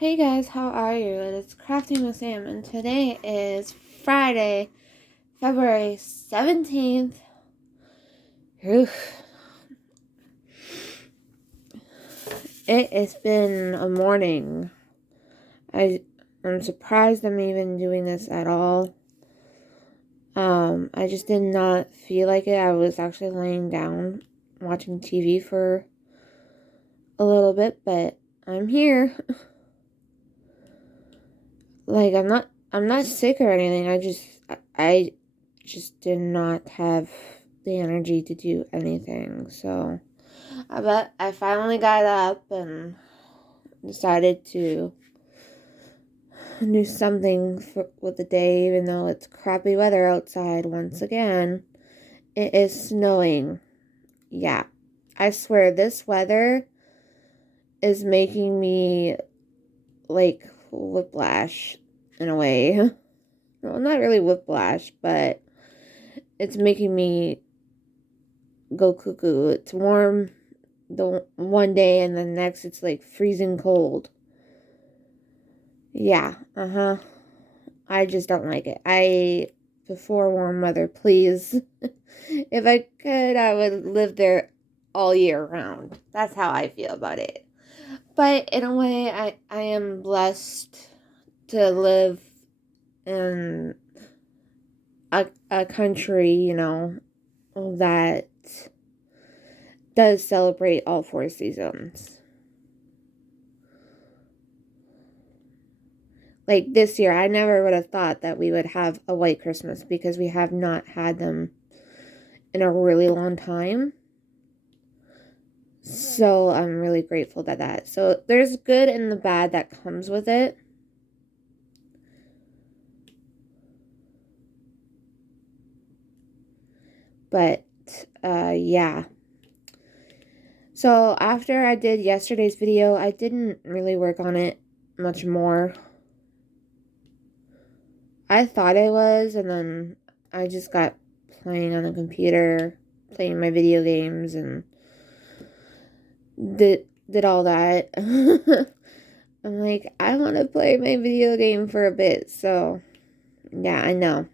Hey guys, how are you? It's Crafting with Sam, and today is Friday, February 17th. Oof. It has been a morning. I'm surprised I'm even doing this at all. I just did not feel like it. I was actually laying down watching TV for a little bit, but I'm here. Like I'm not sick or anything. I just did not have the energy to do anything. So I finally got up and decided to do something with the day, even though it's crappy weather outside once again. It is snowing. Yeah. I swear this weather is making me like whiplash in a way. Well, not really whiplash, but it's making me go cuckoo. It's warm the one day and the next it's like freezing cold. Yeah, I just don't like it. Before warm weather, please. If I could, I would live there all year round. That's how I feel about it. But in a way, I am blessed to live in a country, that does celebrate all four seasons. Like this year, I never would have thought that we would have a white Christmas because we have not had them in a really long time. So I'm really grateful to that. So there's good and the bad that comes with it. But yeah. So after I did yesterday's video, I didn't really work on it much more. I thought I was, and then I just got playing on the computer, playing my video games, and did all that. I'm like, I want to play my video game for a bit, so yeah, I know.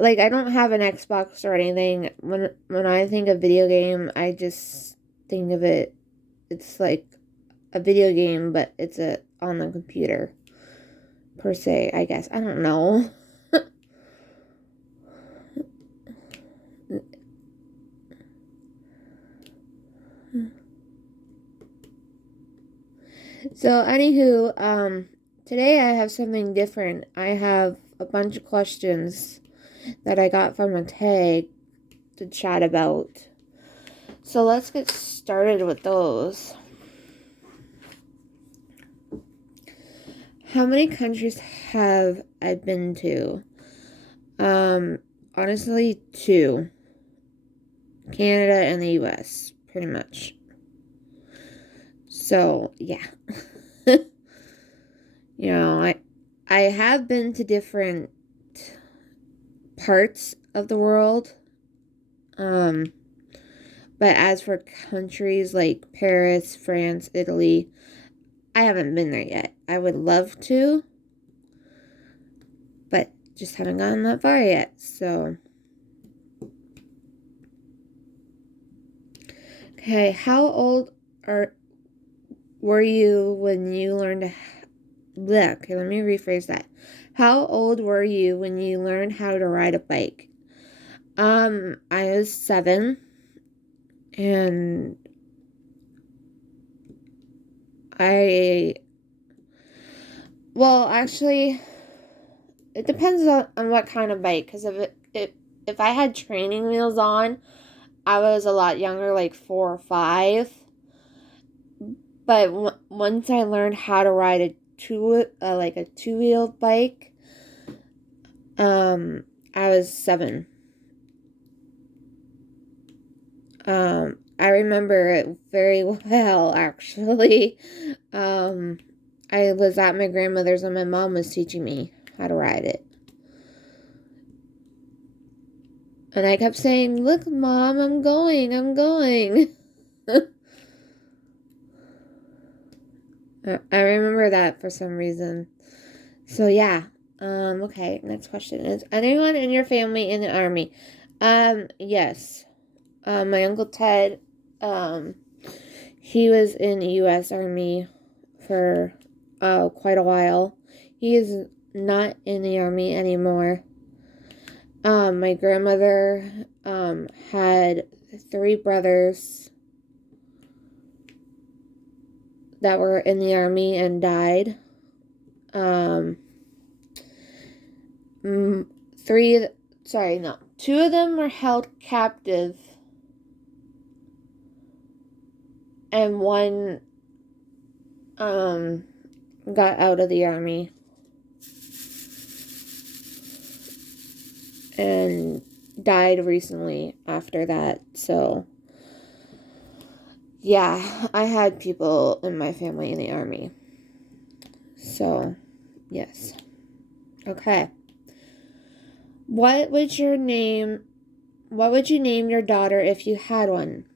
Like, I don't have an Xbox or anything. When I think of video game, I just think of it's like a video game, but it's on the computer, per se, I guess. I don't know. So, anywho, today I have something different. I have a bunch of questions that I got from a tag to chat about. So, let's get started with those. How many countries have I been to? Honestly, two. Canada and the US, pretty much. So, yeah. I have been to different parts of the world. But as for countries like Paris, France, Italy, I haven't been there yet. I would love to, but just haven't gotten that far yet. So, okay, how old were you when you learned to... Okay, let me rephrase that. How old were you when you learned how to ride a bike? I was 7, and well, actually, it depends on what kind of bike, because if I had training wheels on, I was a lot younger, like 4 or 5, but once I learned how to ride a two-wheeled bike, I was 7. I remember it very well, actually. I was at my grandmother's and my mom was teaching me how to ride it. And I kept saying, "Look, Mom, I'm going." I remember that for some reason. So yeah. Okay, next question. Is anyone in your family in the army? Yes. My Uncle Ted, he was in the US Army for quite a while. He is not in the army anymore. My grandmother had 3 brothers that were in the army and died. Three, sorry, no, 2 of them were held captive, and 1 got out of the army and died recently after that. So yeah, I had people in my family in the army. So yes. Okay. What would you name your daughter if you had one?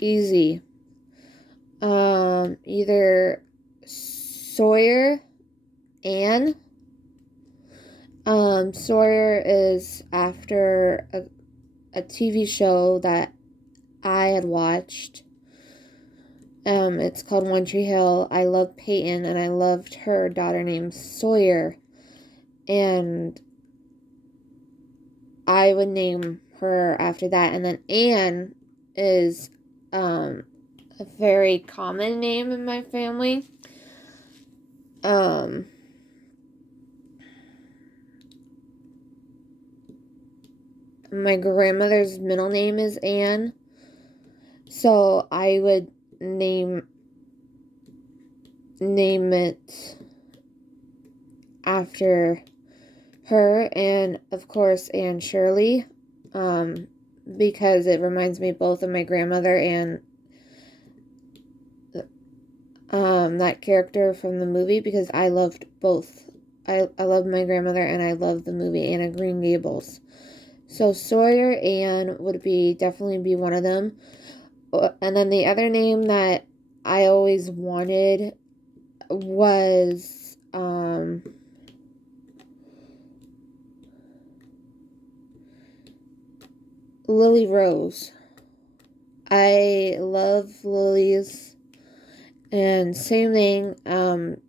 Easy. Either Sawyer, Anne. Sawyer is after a TV show that I had watched. It's called One Tree Hill. I love Peyton, and I loved her daughter named Sawyer. And I would name her after that. And then Anne is a very common name in my family. My grandmother's middle name is Anne. So I would name it after her, and of course Anne Shirley, because it reminds me both of my grandmother and that character from the movie, because I loved both. I love my grandmother and I love the movie Anne of Green Gables. So Sawyer Anne would definitely be one of them. And then the other name that I always wanted was Lily Rose. I love lilies. And same thing,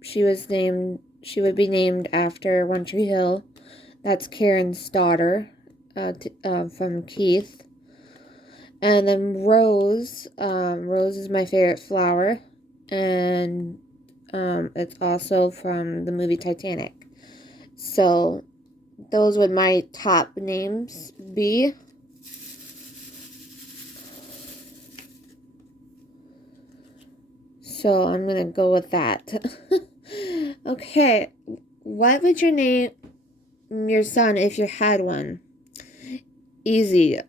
she would be named after One Tree Hill. That's Karen's daughter, from Keith. And then Rose, Rose is my favorite flower, and it's also from the movie Titanic. So those would my top names be. So I'm gonna go with that. Okay, what would you name your son if you had one? Easy.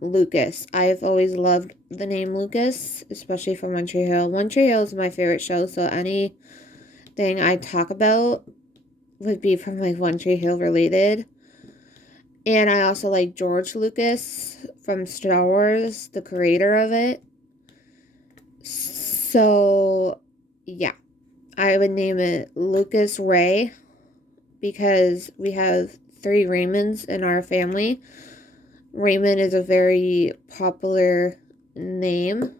Lucas. I've always loved the name Lucas, especially from One Tree Hill. One Tree Hill is my favorite show, so anything I talk about would be from like One Tree Hill related. And I also like George Lucas from Star Wars, the creator of it. So yeah, I would name it Lucas Ray, because we have 3 Raymonds in our family. Raymond is a very popular name.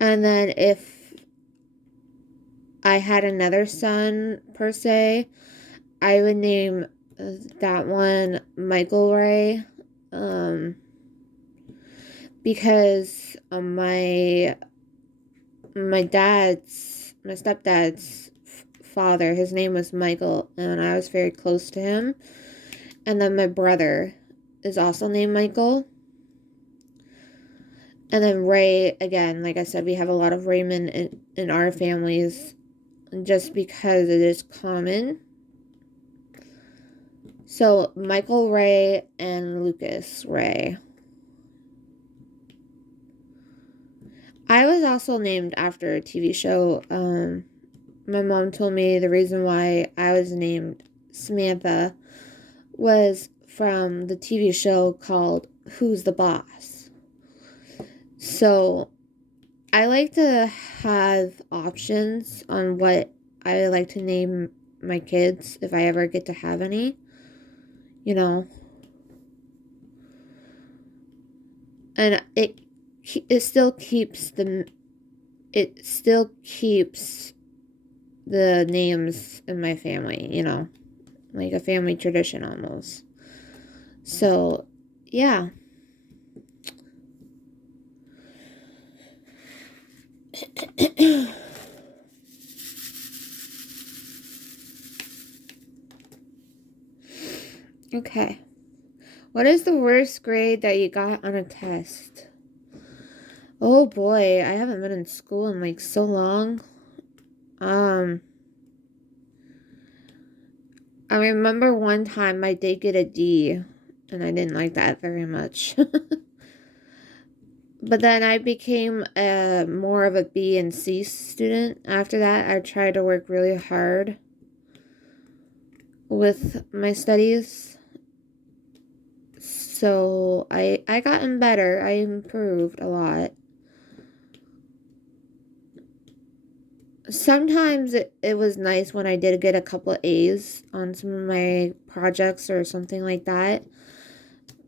And then if I had another son, per se, I would name that one Michael Ray. Because my stepdad's father, his name was Michael, and I was very close to him. And then my brother is also named Michael. And then Ray, again, like I said, we have a lot of Raymond in our families just because it is common. So Michael Ray and Lucas Ray. I was also named after a TV show. My mom told me the reason why I was named Samantha was from the TV show called Who's the Boss? So I like to have options on what I like to name my kids if I ever get to have any, you know. And it still keeps the names in my family, you know, like a family tradition almost. So, yeah. Okay. What is the worst grade that you got on a test? Oh boy, I haven't been in school in like so long. I remember one time I did get a D, and I didn't like that very much. But then I became more of a B and C student. After that, I tried to work really hard with my studies. So I gotten better. I improved a lot. Sometimes it was nice when I did get a couple of A's on some of my projects or something like that.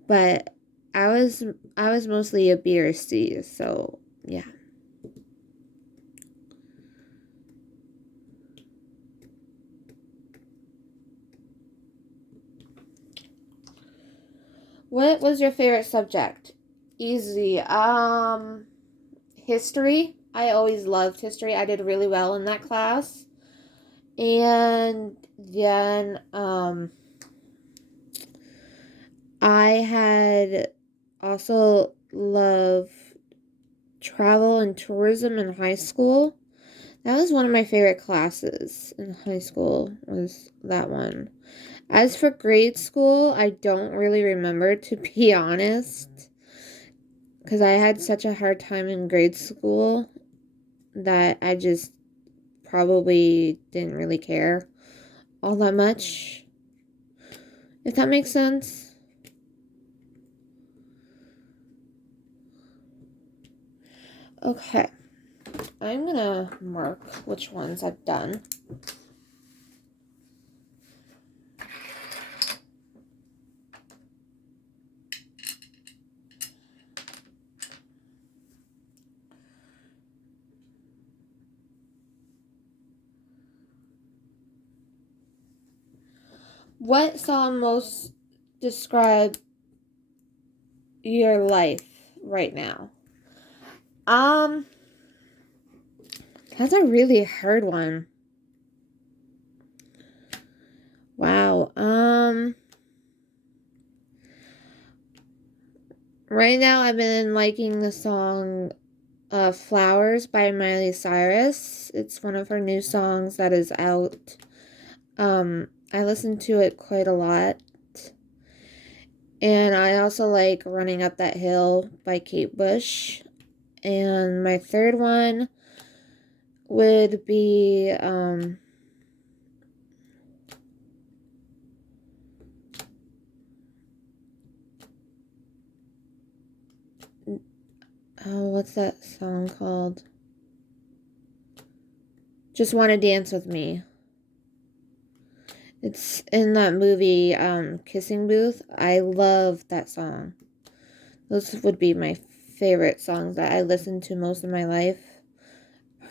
But I was mostly a B or C, so yeah. What was your favorite subject? Easy. History. I always loved history. I did really well in that class. And then I had also loved travel and tourism in high school. That was one of my favorite classes in high school, was that one. As for grade school, I don't really remember, to be honest, because I had such a hard time in grade school that I just probably didn't really care all that much, if that makes sense. Okay, I'm gonna mark which ones I've done. What song most describe your life right now? That's a really hard one. Wow. Right now I've been liking the song Flowers by Miley Cyrus. It's one of her new songs that is out. I listen to it quite a lot. And I also like Running Up That Hill by Kate Bush. And my third one would be oh, what's that song called? Just Wanna Dance With Me. It's in that movie, Kissing Booth. I love that song. Those would be my favorite songs that I listen to most of my life.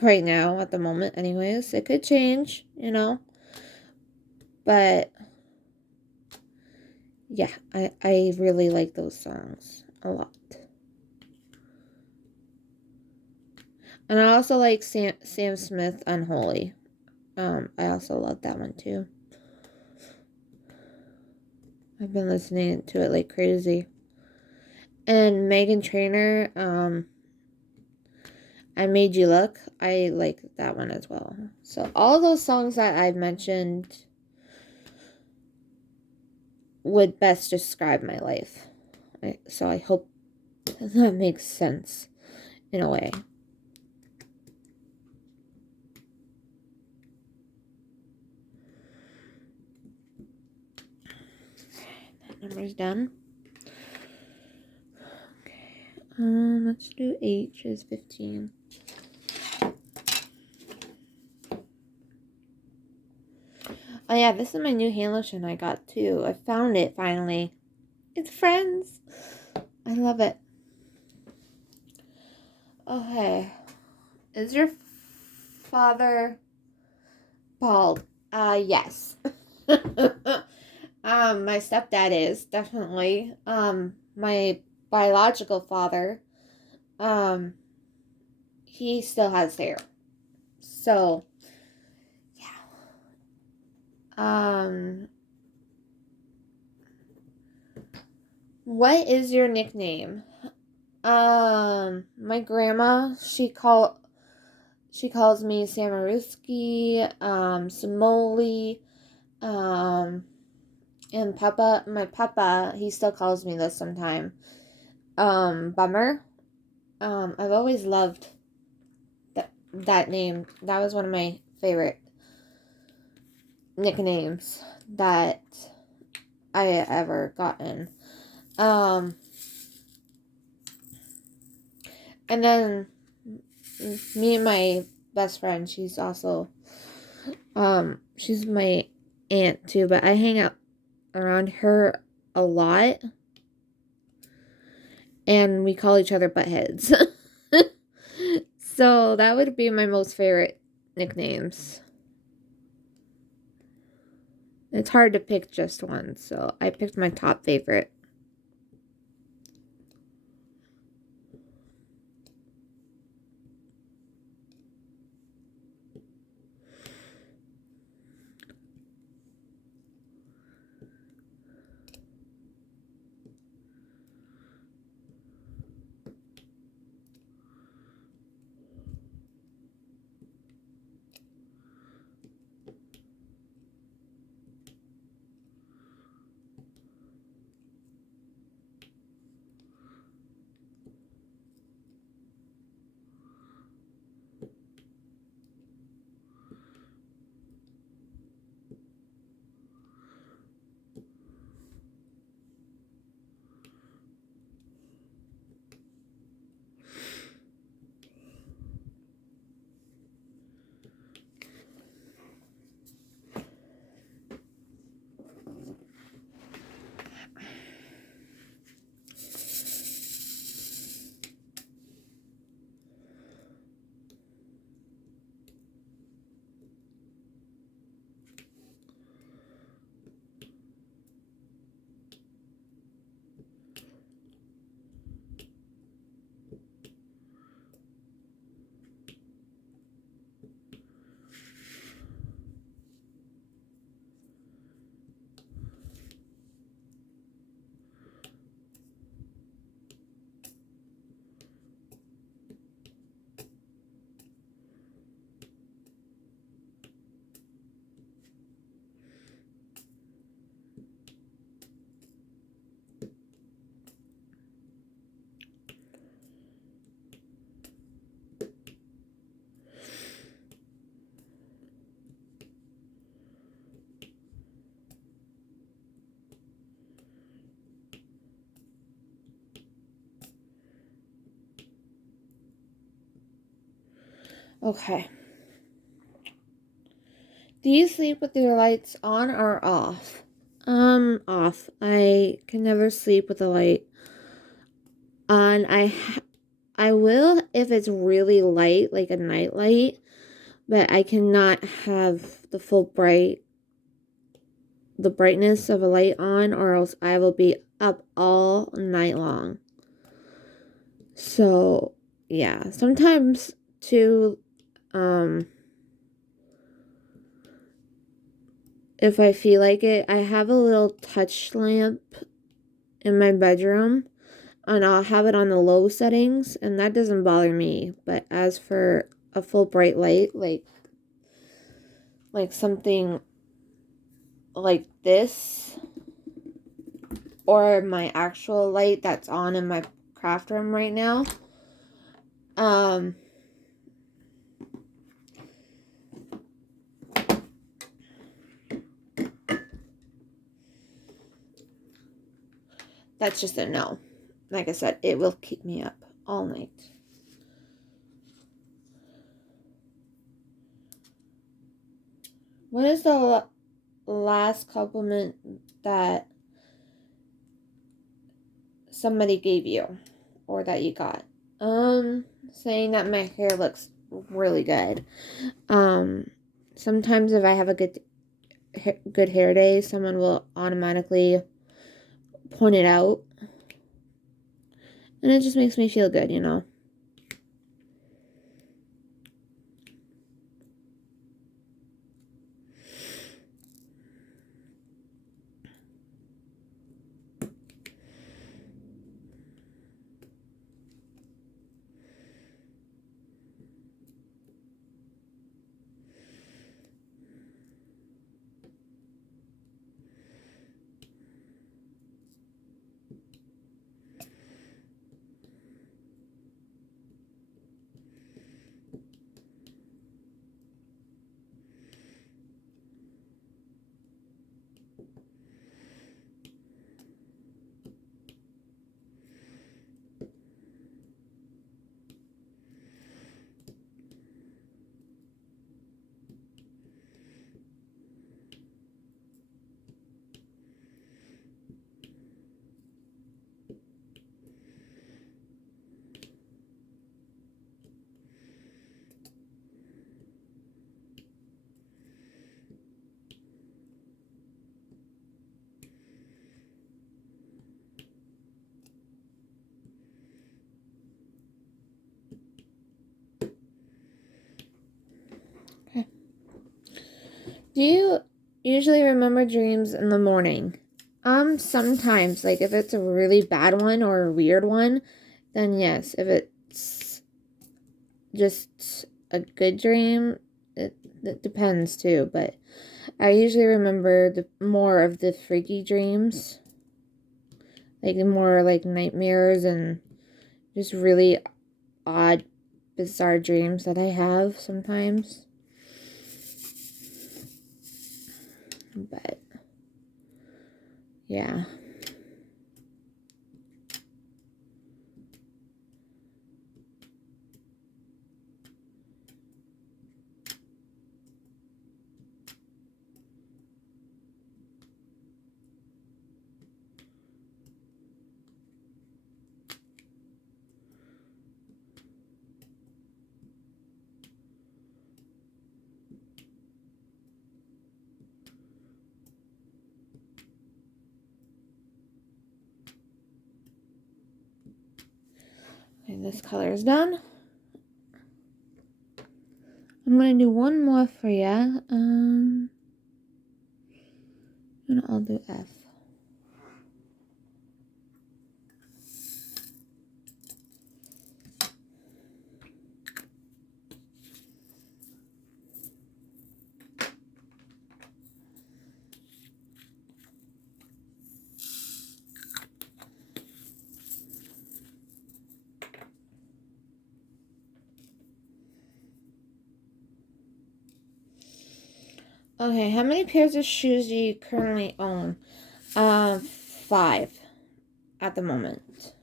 Right now, at the moment, anyways. It could change, you know. But, yeah, I really like those songs a lot. And I also like Sam Smith, Unholy. I also love that one, too. I've been listening to it like crazy. And Meghan Trainor, I Made You Look. I like that one as well. So all those songs that I've mentioned would best describe my life. So I hope that makes sense in a way. That number's done. Okay. Let's do H is 15. Oh yeah, this is my new hand lotion I got too. I found it finally. It's Friends. I love it. Okay. Is your father bald? Yes. My stepdad is definitely. My biological father, he still has hair. So, yeah. What is your nickname? My grandma, she calls me Samaruski, Samoli, and my papa, he still calls me this sometime. Bummer. I've always loved that name. That was one of my favorite nicknames that I ever gotten. And then me and my best friend, she's also she's my aunt too, but I hang out around her a lot, and we call each other buttheads. So that would be my most favorite nicknames. It's hard to pick just one, so I picked my top favorite. Okay. Do you sleep with your lights on or off? Off. I can never sleep with the light on. I will if it's really light, like a night light, but I cannot have the brightness of a light on, or else I will be up all night long. So, yeah. Sometimes too, if I feel like it, I have a little touch lamp in my bedroom, and I'll have it on the low settings, and that doesn't bother me. But as for a full bright light, like something like this, or my actual light that's on in my craft room right now, that's just a no. Like I said, it will keep me up all night. What is the last compliment that somebody gave you or that you got? Saying that my hair looks really good. Sometimes if I have a good hair day, someone will automatically point it out. And it just makes me feel good, you know. Okay. Do you usually remember dreams in the morning? Sometimes, like if it's a really bad one or a weird one, then yes. If it's just a good dream, it depends too. But I usually remember more of the freaky dreams, like more like nightmares and just really odd, bizarre dreams that I have sometimes. But yeah. Okay, this color is done. I'm gonna do one more for you. And I'll do F. Okay, how many pairs of shoes do you currently own? 5 at the moment.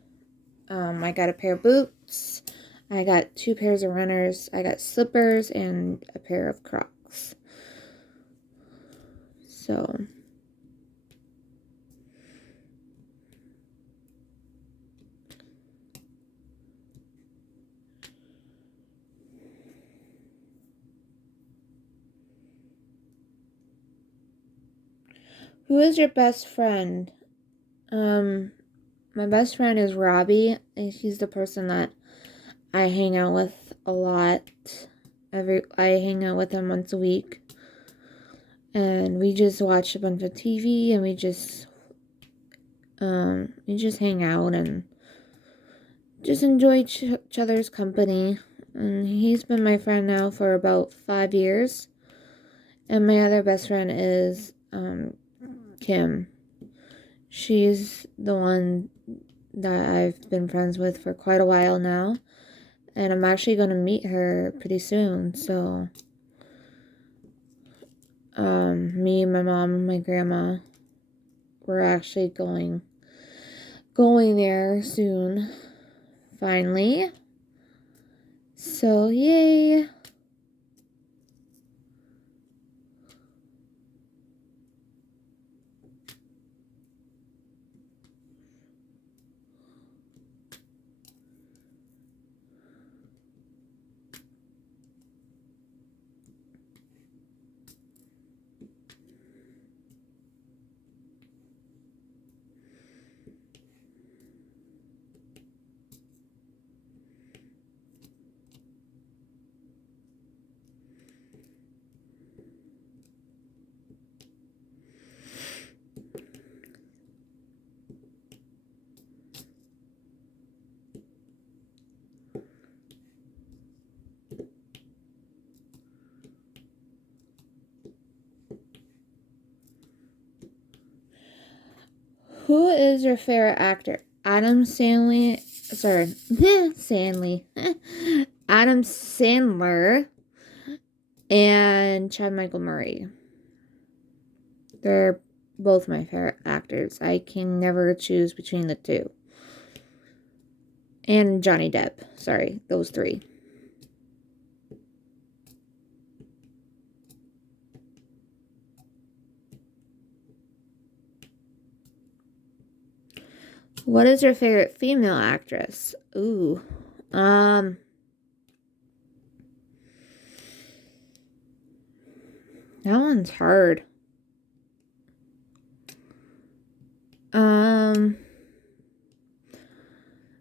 I got a pair of boots. I got 2 pairs of runners. I got slippers and a pair of Crocs. So, who is your best friend? My best friend is Robbie, and she's the person that I hang out with a lot. I hang out with him once a week. And we just watch a bunch of TV and we just hang out and just enjoy each other's company. And he's been my friend now for about 5 years. And my other best friend is Kim. She's the one that I've been friends with for quite a while now. And I'm actually going to meet her pretty soon. So, me, my mom, and my grandma, we're actually going there soon. Finally. So, yay. Who is your favorite actor? Adam Sandler. Sorry, Sandley. Adam Sandler and Chad Michael Murray. They're both my favorite actors. I can never choose between the two. And Johnny Depp. Sorry, those three. What is your favorite female actress? Ooh. That one's hard.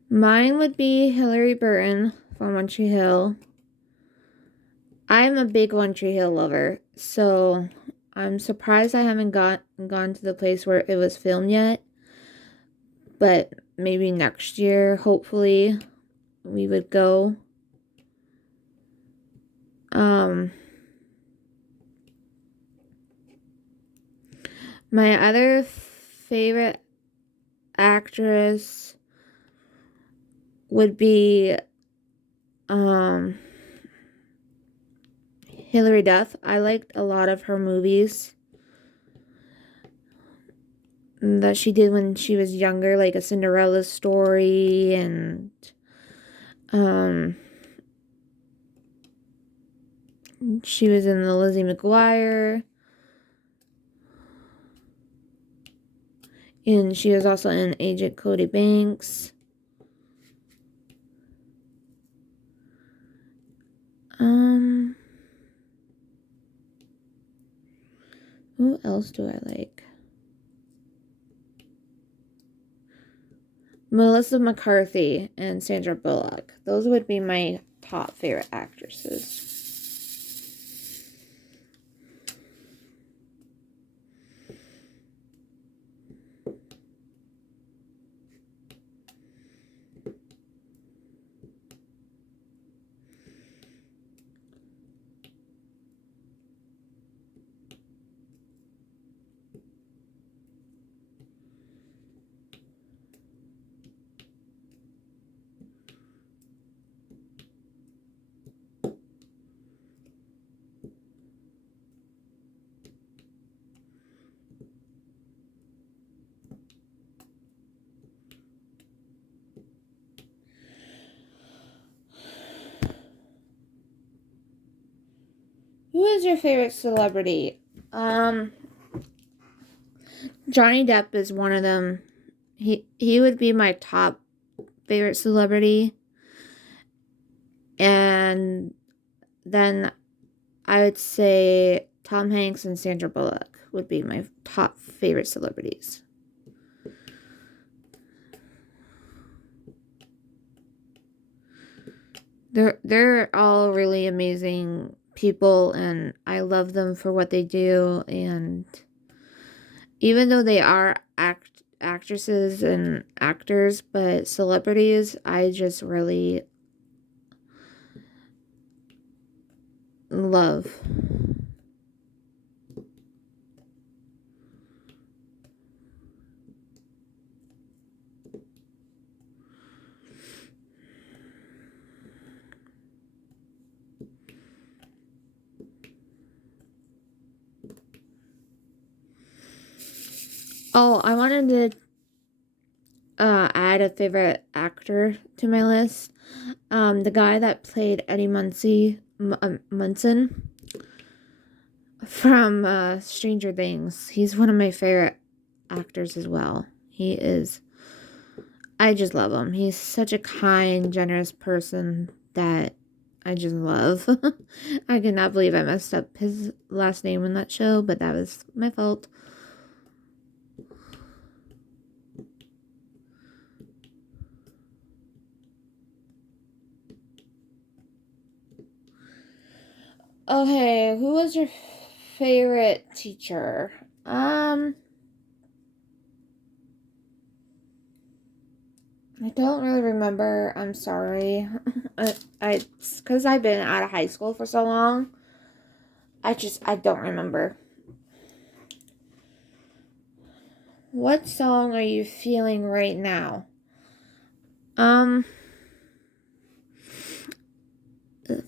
Mine would be Hilary Burton from One Tree Hill. I'm a big One Tree Hill lover, so I'm surprised I haven't gone to the place where it was filmed yet. But maybe next year, hopefully, we would go. My other favorite actress would be Hilary Duff. I liked a lot of her movies that she did when she was younger, like A Cinderella Story and she was in the Lizzie McGuire. And she was also in Agent Cody Banks. Who else do I like? Melissa McCarthy and Sandra Bullock. Those would be my top favorite actresses. Who is your favorite celebrity? Johnny Depp is one of them. He would be my top favorite celebrity. And then I would say Tom Hanks and Sandra Bullock would be my top favorite celebrities. They're all really amazing people, and I love them for what they do. And even though they are actresses and actors, but celebrities, I just really love. Oh, I wanted to add a favorite actor to my list. The guy that played Eddie Munson from Stranger Things. He's one of my favorite actors as well. I just love him. He's such a kind, generous person that I just love. I cannot believe I messed up his last name in that show, but that was my fault. Okay, who was your favorite teacher? I don't really remember. I'm sorry. It's because I've been out of high school for so long. I don't remember. What song are you feeling right now? Um,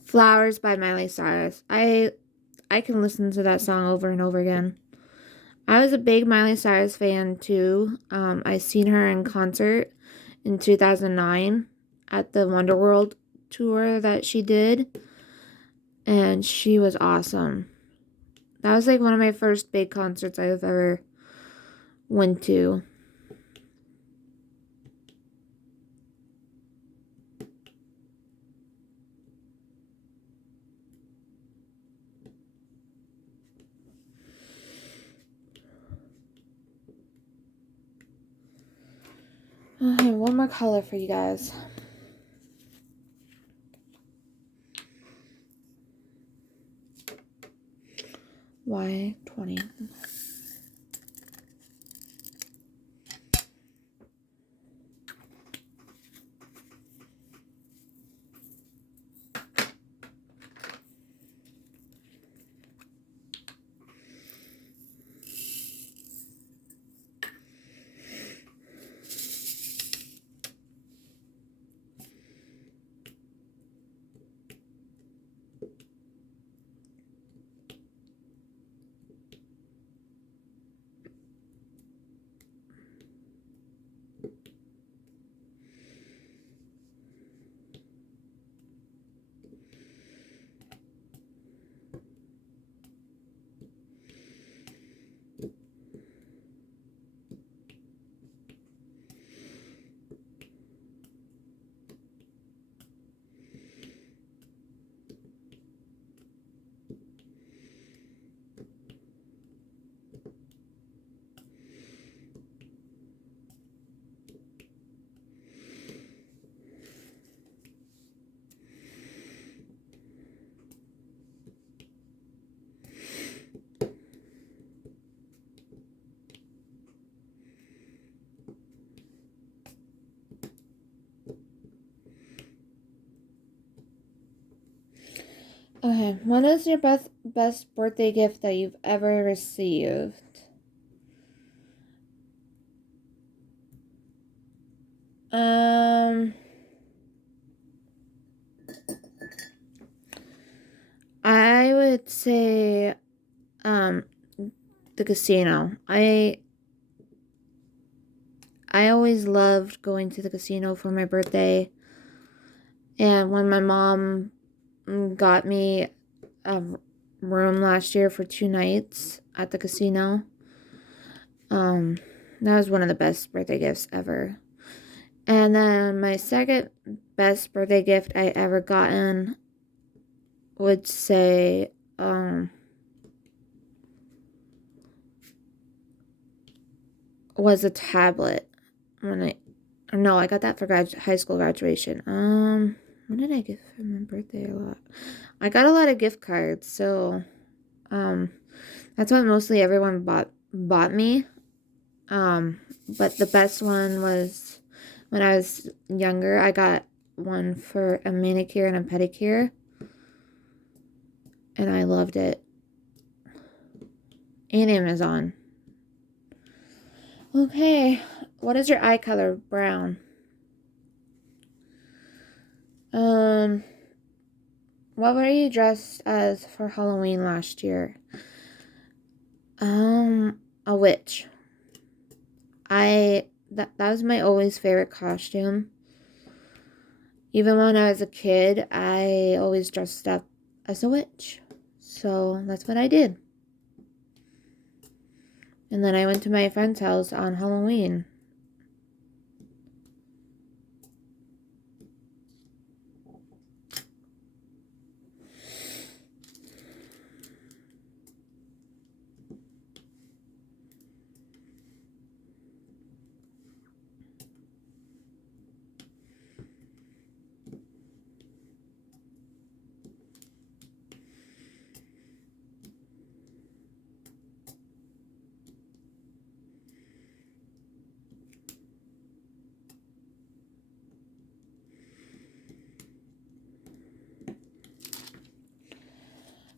Flowers by Miley Cyrus. I can listen to that song over and over again. I was a big Miley Cyrus fan too. I seen her in concert in 2009 at the Wonderworld tour that she did, and she was awesome. That was like one of my first big concerts I've ever went to. Okay, one more color for you guys. Y20. Okay, what is your best birthday gift that you've ever received? Um, I would say the casino. I always loved going to the casino for my birthday. And when my mom got me a room last year for 2 nights at the casino, that was one of the best birthday gifts ever. And then my second best birthday gift I ever gotten would say was a tablet. I got that for high school graduation. What did I get for my birthday? A lot. I got a lot of gift cards, so that's what mostly everyone bought me. But the best one was when I was younger. I got one for a manicure and a pedicure, and I loved it. And Amazon. Okay, what is your eye color? Brown. What were you dressed as for Halloween last year? A witch. That was my always favorite costume. Even when I was a kid, I always dressed up as a witch. So that's what I did. And then I went to my friend's house on Halloween.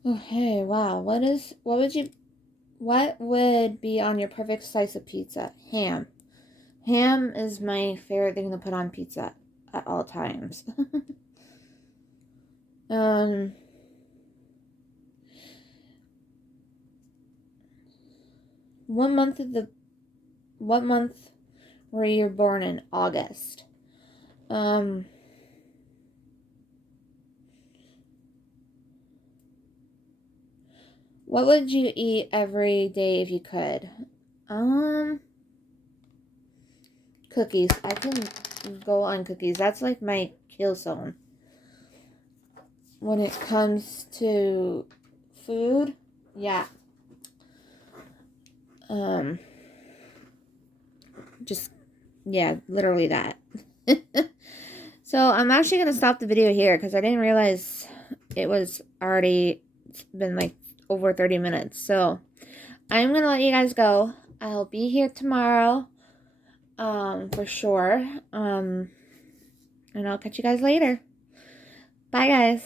Okay, wow. What would you What would be on your perfect slice of pizza? Ham. Ham is my favorite thing to put on pizza at all times. um, what month were you born in? August. What would you eat every day if you could? Cookies. I can go on cookies. That's like my kill zone. When it comes to food, yeah. Just, yeah, literally that. So I'm actually going to stop the video here because I didn't realize it was already, it's been like over 30 minutes. So I'm going to let you guys go. I'll be here tomorrow, for sure. And I'll catch you guys later. Bye, guys.